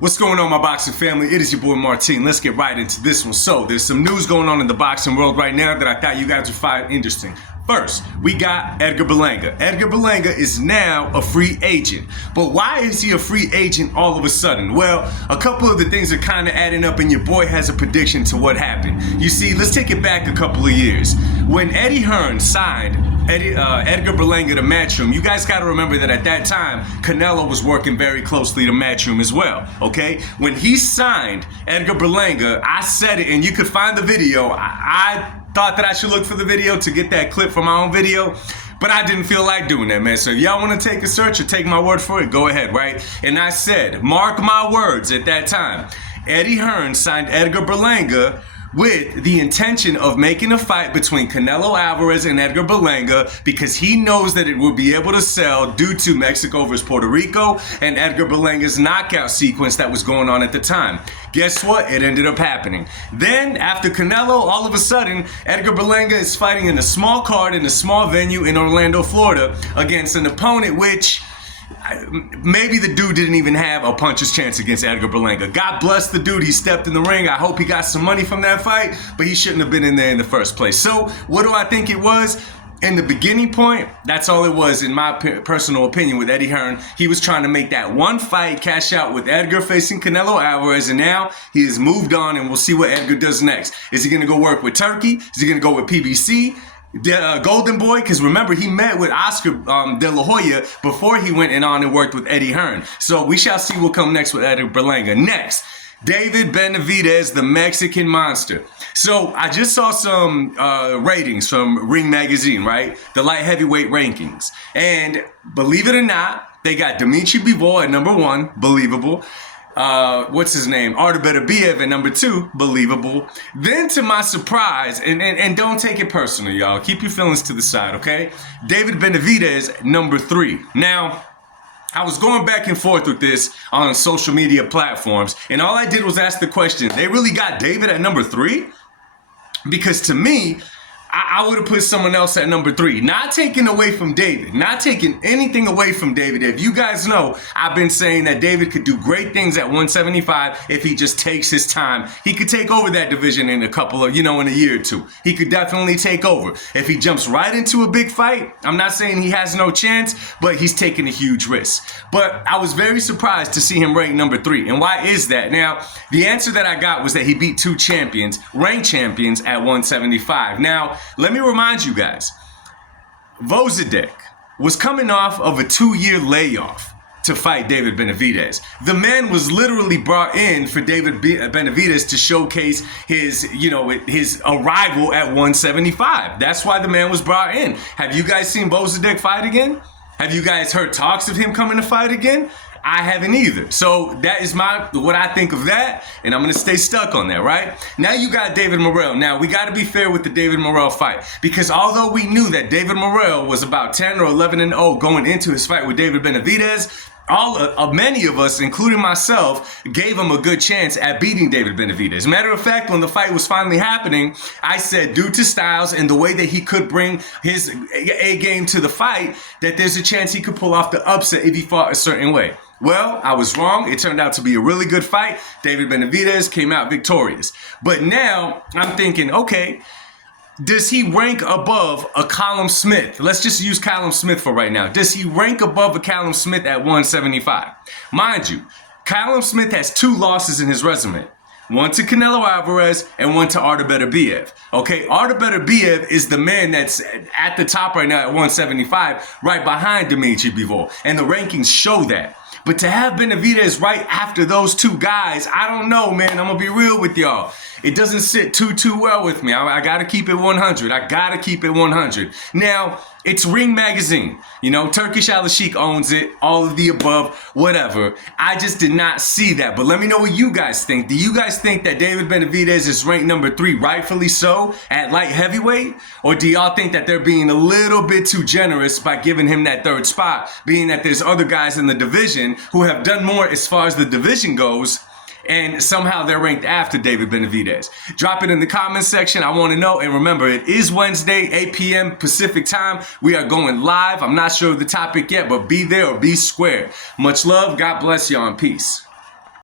What's going on, my boxing family? It is your boy Martin. Let's get right into this one. So there's some news going on in the boxing world right now that I thought you guys would find interesting. First, we got Edgar Berlanga. Edgar Berlanga is now a free agent. But why is he a free agent all of a sudden? Well, a couple of the things are kind of adding up, and your boy has a prediction to what happened. You see, let's take it back a couple of years. When Eddie Hearn signed Edgar Berlanga to Matchroom, you guys got to remember that at that time, Canelo was working very closely to Matchroom as well, okay? When he signed Edgar Berlanga, I said it, and you could find the video. I thought that I should look for the video to get that clip from my own video, but I didn't feel like doing that, man. So if y'all want to take a search or take my word for it, go ahead, right? And I said, mark my words at that time, Eddie Hearn signed Edgar Berlanga with the intention of making a fight between Canelo Alvarez and Edgar Berlanga because he knows that it will be able to sell due to Mexico versus Puerto Rico and Edgar Berlanga's knockout sequence that was going on at the time. Guess what? It ended up happening. Then, after Canelo, all of a sudden, Edgar Berlanga is fighting in a small card in a small venue in Orlando, Florida against an opponent which maybe the dude didn't even have a puncher's chance against Edgar Berlanga. God bless the dude. He stepped in the ring. I hope he got some money from that fight, but he shouldn't have been in there in the first place. So what do I think it was? In the beginning point, that's all it was, in my personal opinion, with Eddie Hearn. He was trying to make that one fight cash out with Edgar facing Canelo Alvarez, and now he has moved on, and we'll see what Edgar does next. Is he going to go work with Turkey? Is he going to go with PBC? Golden Boy, because remember, he met with Oscar De La Hoya before he went on and worked with Eddie Hearn. So we shall see what comes next with Edgar Berlanga. Next, David Benavidez, the Mexican Monster. So I just saw some ratings from Ring Magazine, right? The light heavyweight rankings. And believe it or not, they got Dmitry Bivol at number 1, believable. What's his name? Beterbiev at number 2, believable. Then to my surprise, and don't take it personal, y'all. Keep your feelings to the side, okay? David Benavidez, number 3. Now, I was going back and forth with this on social media platforms, and all I did was ask the question, they really got David at number 3? Because to me, I would have put someone else at number 3. Not taking away from David. Not taking anything away from David. If you guys know, I've been saying that David could do great things at 175 if he just takes his time. He could take over that division in a couple of, in a year or two. He could definitely take over. If he jumps right into a big fight, I'm not saying he has no chance, but he's taking a huge risk. But I was very surprised to see him ranked number 3. And why is that? Now, the answer that I got was that he beat 2 champions, ranked champions at 175. Now, let me remind you guys, Vozadek was coming off of a 2-year layoff to fight David Benavidez. The man was literally brought in for David Benavidez to showcase his arrival at 175. That's why the man was brought in. Have you guys seen Vozadek fight again? Have you guys heard talks of him coming to fight again? I haven't either. So that is what I think of that, and I'm going to stay stuck on that, right? Now you got David Morrell. Now, we got to be fair with the David Morrell fight, because although we knew that David Morrell was about 10 or 11-0 going into his fight with David Benavidez, many of us, including myself, gave him a good chance at beating David Benavidez. Matter of fact, when the fight was finally happening, I said due to styles and the way that he could bring his A game to the fight, that there's a chance he could pull off the upset if he fought a certain way. Well, I was wrong. It turned out to be a really good fight. David Benavidez came out victorious. But now I'm thinking, okay, does he rank above a Callum Smith? Let's just use Callum Smith for right now. Does he rank above a Callum Smith at 175? Mind you, Callum Smith has 2 losses in his resume. One to Canelo Alvarez and one to Artur Beterbiev. Okay, Artur Beterbiev is the man that's at the top right now at 175, right behind Dmitry Bivol. And the rankings show that. But to have Benavidez right after those 2 guys, I don't know, man. I'm going to be real with y'all. It doesn't sit too well with me. I got to keep it 100. I got to keep it 100. Now, it's Ring Magazine. Turkish Al-Sheikh owns it, all of the above, whatever. I just did not see that. But let me know what you guys think. Do you guys think that David Benavidez is ranked number 3, rightfully so, at light heavyweight? Or do y'all think that they're being a little bit too generous by giving him that 3rd spot, being that there's other guys in the division who have done more as far as the division goes, and somehow they're ranked after David Benavidez? Drop it in the comments section. I want to know. And remember, it is Wednesday, 8 p.m. Pacific time. We are going live. I'm not sure of the topic yet, but be there or be square. Much love. God bless y'all, and peace.